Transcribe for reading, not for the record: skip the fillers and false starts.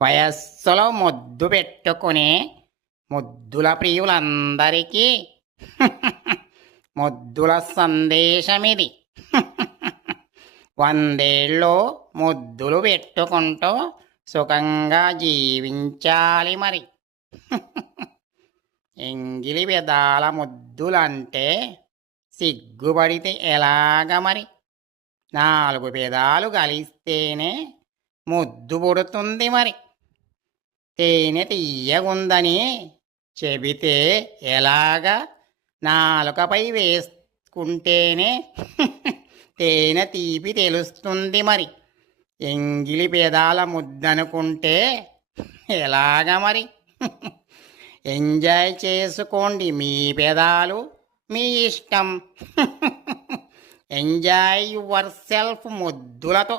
వయస్సులో ముద్దు పెట్టుకునే ముద్దుల ప్రియులందరికీ ముద్దుల సందేశమిది. 100 ఏళ్ళు ముద్దులు పెట్టుకుంటూ సుఖంగా జీవించాలి మరి. ఎంగిలి పెదాల ముద్దులంటే సిగ్గుపడితే ఎలాగ మరి? 4 పెదాలు కలిస్తేనే ముద్దు పుడుతుంది మరి. తేనె తీయగుందని చెబితే ఎలాగా? నాలుకపై వేసుకుంటేనే తేనె తీపి తెలుస్తుంది మరి. ఎంగిలి పెదాల ముద్దనుకుంటే ఎలాగ మరి? ఎంజాయ్ చేసుకోండి మీ పెదాలు, మీ ఇష్టం. Enjoy yourself ముద్దులతో.